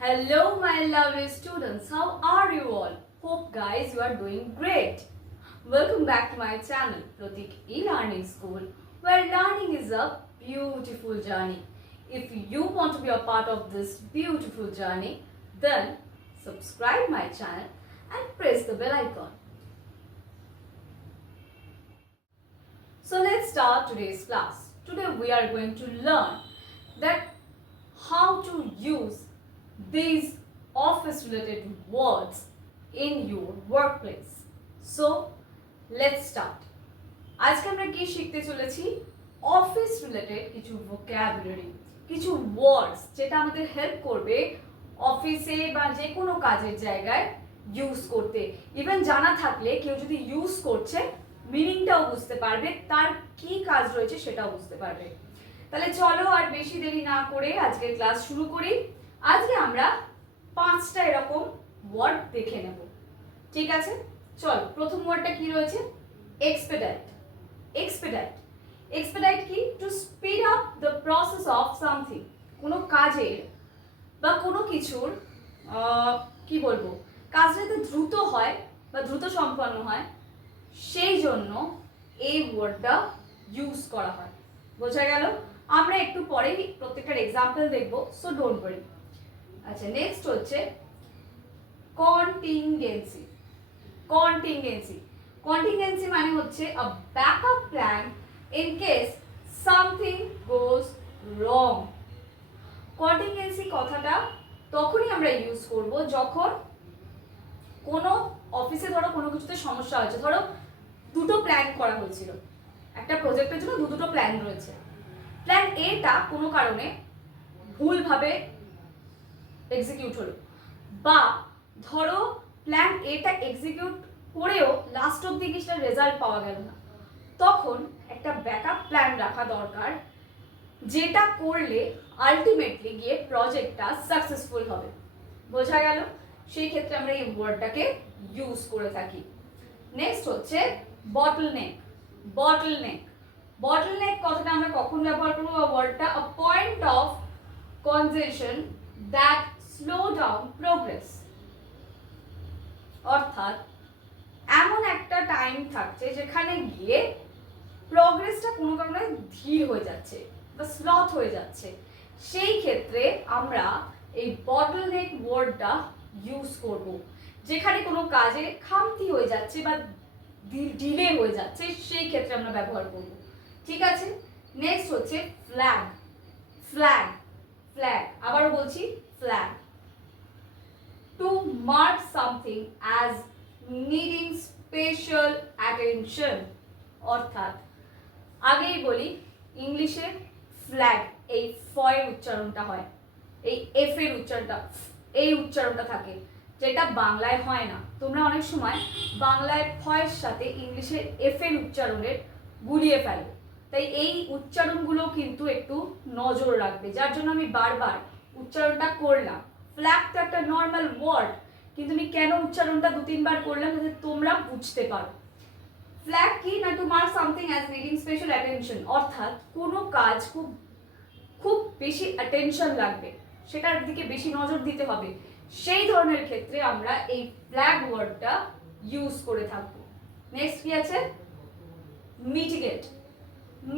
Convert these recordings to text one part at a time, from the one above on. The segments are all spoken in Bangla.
Hello my lovely students, how are you all? Hope guys you are doing great. Welcome back to my channel Pratik E-Learning School, where learning is a beautiful journey. If you want to be a part of this beautiful journey, then subscribe my channel and press the bell icon. So let's start today's class. Today we are going to learn that how to use these office related words in your workplace. So let's start. আজকে আমরা কি শিখতে চলেছি? অফিস রিলেটেড কিছু ভোকাবুলারি, কিছু ওয়ার্ডস যেটা আমাদের হেল্প করবে অফিসে বা যে কোনো কাজের জায়গায় ইউজ করতে। ইভেন জানা থাকলে কেউ যদি ইউজ করছে মিনিংটাও বুঝতে পারবে, তার কি কাজ রয়েছে সেটাও বুঝতে পারবে। তাহলে চলো আর বেশি দেরি না করে আজকের ক্লাস শুরু করি। আজকে আমরা 5টা এরকম ওয়ার্ড দেখে নেব, ঠিক আছে? চল, প্রথম ওয়ার্ডটা কি রয়েছে? এক্সপেডাইট। এক্সপেডাইট এক্সপেডাইট কি? To speed up the process of something. কোনো কাজের বা কোনো কিছুর কি বলবো, কাজটা যাতে দ্রুত হয় বা দ্রুত সম্পন্ন হয়, সেই জন্য এই ওয়ার্ডটা ইউজ করা হয়। বোঝা গেল? আমরা একটু পরে প্রত্যেকটার এক্সাম্পল দেখবো, সো ডোন্ট ওয়ারি। আচ্ছা, নেক্সট হচ্ছে কন্টিনজেন্সি। কন্টিনজেন্সি কন্টিনজেন্সি মানে হচ্ছে a backup plan in case something goes wrong. Contingency কথাটা তখনই আমরা ইউজ করব যখন কোনো অফিসে ধরো কোনো কিছুতে সমস্যা হয়েছে। ধরো দুটো প্ল্যান করা হয়েছিল, একটা প্রজেক্টের জন্য দুটো প্ল্যান রয়েছে। প্ল্যান এটা কোনো কারণে ভুলভাবে এক্সিকিউট হলো, বা ধরো প্ল্যান এটা এক্সিকিউট করেও লাস্ট অব্দি কিছুটা রেজাল্ট পাওয়া গেল না, তখন একটা ব্যাকআপ প্ল্যান রাখা দরকার, যেটা করলে আলটিমেটলি গিয়ে প্রজেক্টটা সাকসেসফুল হবে। বোঝা গেল? সেই ক্ষেত্রে আমরা এই ওয়ার্ডটাকে ইউজ করে থাকি। নেক্সট হচ্ছে বটলনেক। বটলনেক বটলনেক কথাটা আমরা কখন ব্যবহার করব? ওয়ার্ডটা আ point of কনজেশন that slow down progress. অর্থাৎ এমন একটা টাইম থাকছে যেখানে গিয়ে প্রোগ্রেসটা কোনো কারণে ধীর হয়ে যাচ্ছে বা স্লথ হয়ে যাচ্ছে, সেই ক্ষেত্রে আমরা এই বটলনেক ওয়ার্ডটা ইউজ করব। যেখানে কোনো কাজে খামতি হয়ে যাচ্ছে বা ডিলে হয়ে যাচ্ছে, সেই ক্ষেত্রে আমরা ব্যবহার করব, ঠিক আছে? নেক্সট হচ্ছে ফ্ল্যাগ। ফ্ল্যাগ ফ্ল্যাগ আবারও বলছি, flag. To mark something as needing special attention. অর্থাৎ আগেই বলি, ইংলিশে ফ্ল্যাগ এই ফ এর উচ্চারণটা হয়, এই এফ এর উচ্চারণটা, এই উচ্চারণটা থাকে, যেটা বাংলায় হয় না। তোমরা অনেক সময় বাংলায় ফ এর সাথে ইংলিশের এফ এর উচ্চারণের গুলিয়ে ফেলো, তাই এই উচ্চারণগুলো কিন্তু একটু নজর রাখবে, যার জন্য আমি বারবার উচ্চারণটা করলাম। ফ্ল্যাগ তো একটা নর্মাল ওয়ার্ড, কিন্তু আমি কেন উচ্চারণটা 2-3 বার করলাম যাতে তোমরা বুঝতে পারো। ফ্ল্যাগ কি না? To mark something as needing special attention. অর্থাৎ কোনো কাজ খুব বেশি অ্যাটেনশন লাগবে, সেটার দিকে বেশি নজর দিতে হবে, সেই ধরনের ক্ষেত্রে আমরা এই ফ্ল্যাগ ওয়ার্ডটা ইউজ করে থাকবো। নেক্সট কি আছে? মিটিগেট।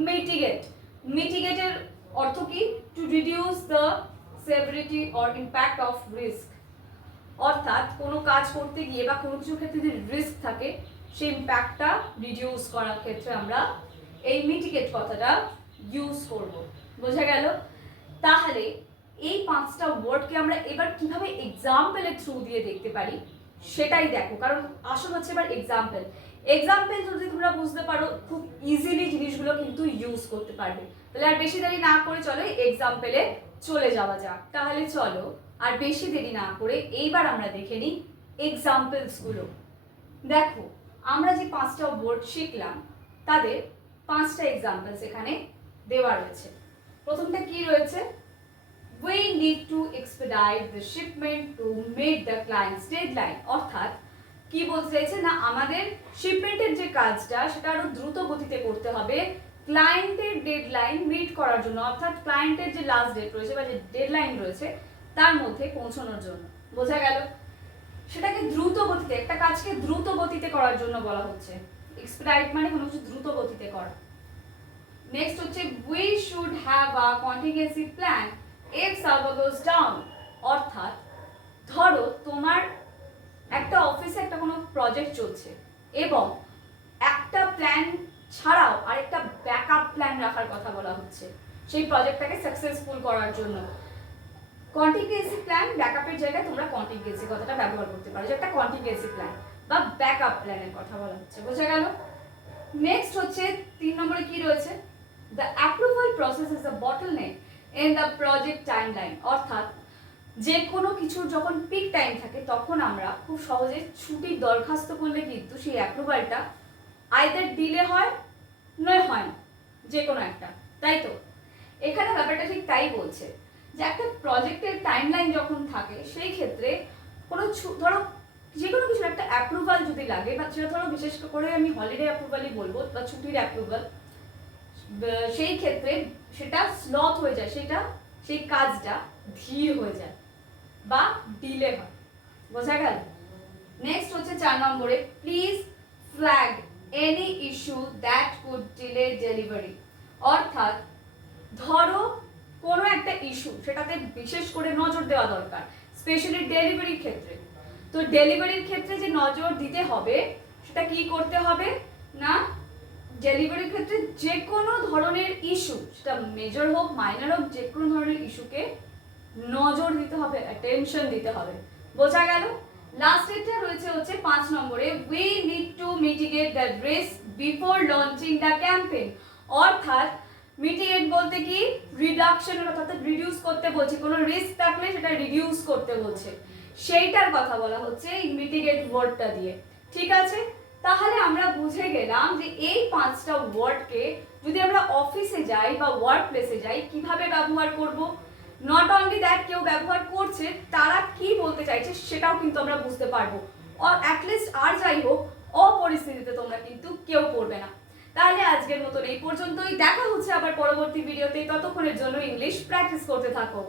মিটিগেট মিটিগেটের অর্থ কি? To reduce the severity or impact of risk. অর্থাৎ কোনো কাজ করতে গিয়ে বা কোনো কিছুর ক্ষেত্রে যদি রিস্ক থাকে, সেই ইম্প্যাক্টটা রিডিউস করার ক্ষেত্রে আমরা এই মিটিগেট কথাটা ইউজ করব। বোঝা গেল? তাহলে এই 5টা ওয়ার্ডকে আমরা এবার কিভাবে এক্সাম্পলের থ্রু দিয়ে দেখতে পারি সেটাই দেখো, কারণ আসল হচ্ছে এবার এক্সাম্পল। এক্সাম্পল যদি তোমরা বুঝতে পারো, খুব ইজিলি জিনিসগুলো কিন্তু ইউজ করতে পারবে। তাহলে আর বেশি দেরি না করে চলো এক্সাম্পলে চলে যাওয়া যাক। তাহলে চলো আর বেশি দেরি না করে এইবার আমরা দেখে নিই এক্সাম্পলসগুলো। দেখো, আমরা যে 5টা ওয়ার্ড শিখলাম তাদের 5টা এক্সাম্পলস এখানে দেওয়া রয়েছে। প্রথমটা কি রয়েছে? We need to expedite the shipment to meet the client's deadline. অর্থাৎ কি বলতে চাইছে না, আমাদের শিপমেন্টের যে কাজটা সেটা আরো দ্রুত গতিতে করতে হবে ক্লায়েন্টের ডেডলাইন মিট করার জন্য। অর্থাৎ ক্লায়েন্টের যে লাস্ট ডেট রয়েছে বা যে ডেডলাইন রয়েছে তার মধ্যে পৌঁছানোর জন্য। বোঝা গেল? সেটাকে দ্রুত গতিতে, একটা কাজকে দ্রুত গতিতে করার জন্য বলা হচ্ছে। এক্সপেডিট মানে কোনো কিছু দ্রুত গতিতে করা। নেক্সট হচ্ছে we should have a contingency plan if server goes down। অর্থাৎ ধরো তোমার একটা অফিসে একটা কোনো প্রজেক্ট চলছে এবং একটা প্ল্যান ছাড়াও আরেকটা ব্যাকআপ প্ল্যান রাখার কথা বলা হচ্ছে সেই প্রজেক্টটাকে সাকসেসফুল করার জন্য। কন্টিনজেন্সি প্ল্যান, ব্যাকআপের জায়গায় তোমরা কন্টিনজেন্সি কথাটা ব্যবহার করতে পারো, যে একটা কন্টিনজেন্সি প্ল্যান বা ব্যাকআপ প্ল্যানের কথা বলা হচ্ছে। বোঝা গেল? নেক্সট হচ্ছে 3 নম্বরে কি রয়েছে, the approval process is a bottleneck in the project timeline. অর্থাৎ যে কোনো কিছুর যখন পিক টাইম থাকে তখন আমরা খুব সহজে ছুটির দরখাস্ত করলে কিন্তু সেই অ্যাপ্রুভালটা আইদার ডিলে হয় নয় হয় না, যে কোনো একটা, তাই তো? এখানে ব্যাপারটা ঠিক তাই বলছে যে একটা প্রজেক্টের টাইমলাইন যখন থাকে সেই ক্ষেত্রে কোনো ধরো যে কোনো কিছুর একটা অ্যাপ্রুভাল যদি লাগে, বা সেটা ধরো বিশেষ করে আমি হলিডে অ্যাপ্রুভালই বলবো বা ছুটির অ্যাপ্রুভাল, সেই ক্ষেত্রে সেটা স্লথ হয়ে যায়, সেই কাজটা ধীর হয়ে যায় বা ডিলে হয়। বোঝা গেল? নেক্সট হচ্ছে 4 নম্বরে please flag any issue that could delay delivery. অর্থাৎ ধরো কোনো একটা ইস্যু, সেটাতে বিশেষ করে নজর দেওয়া দরকার, স্পেশালি ডেলিভারির ক্ষেত্রে। তো ডেলিভারির ক্ষেত্রে যে নজর দিতে হবে সেটা কি করতে হবে না, ডেলিভারির ক্ষেত্রে যে কোনো ধরনের ইস্যু, সেটা মেজর হোক মাইনর হোক, যে কোনো ধরনের ইস্যুকে নজর দিতে হবে, অ্যাটেনশন দিতে হবে। বোঝা গেল? লাস্ট এটা রয়েছে হচ্ছে 5 নম্বরে we need to mitigate the risk before launching the campaign. অর্থাৎ মিটিগেট বলতে কি, রিডাকশনের, অর্থাৎ রিডিউস করতে বলছে, কোনো রিস্ক থাকলে সেটা রিডিউস করতে বলছে, সেইটার কথা বলা হচ্ছে এই মিটিগেট ওয়ার্ডটা দিয়ে। ঠিক আছে? তাহলে আমরা বুঝে গেলাম যে এই 5টা ওয়ার্ডকে যদি আমরা অফিসে যাই বা ওয়ার্ক প্লেসে যাই কিভাবে ব্যবহার করব। নট অনলি দ্যাট, কেউ ব্যবহার করছে তারা কি বলতে চাইছে সেটাও কিন্তু আমরা বুঝতে পারবো, আর অ্যাটলিস্ট আর যাই হোক অপরিস্থিতিতে তোমরা কিন্তু কেউ পড়বে না। তাহলে আজকের মতন এই পর্যন্তই, দেখা হচ্ছে আবার পরবর্তী ভিডিওতে। ততক্ষণের জন্য ইংলিশ প্র্যাকটিস করতে থাকো।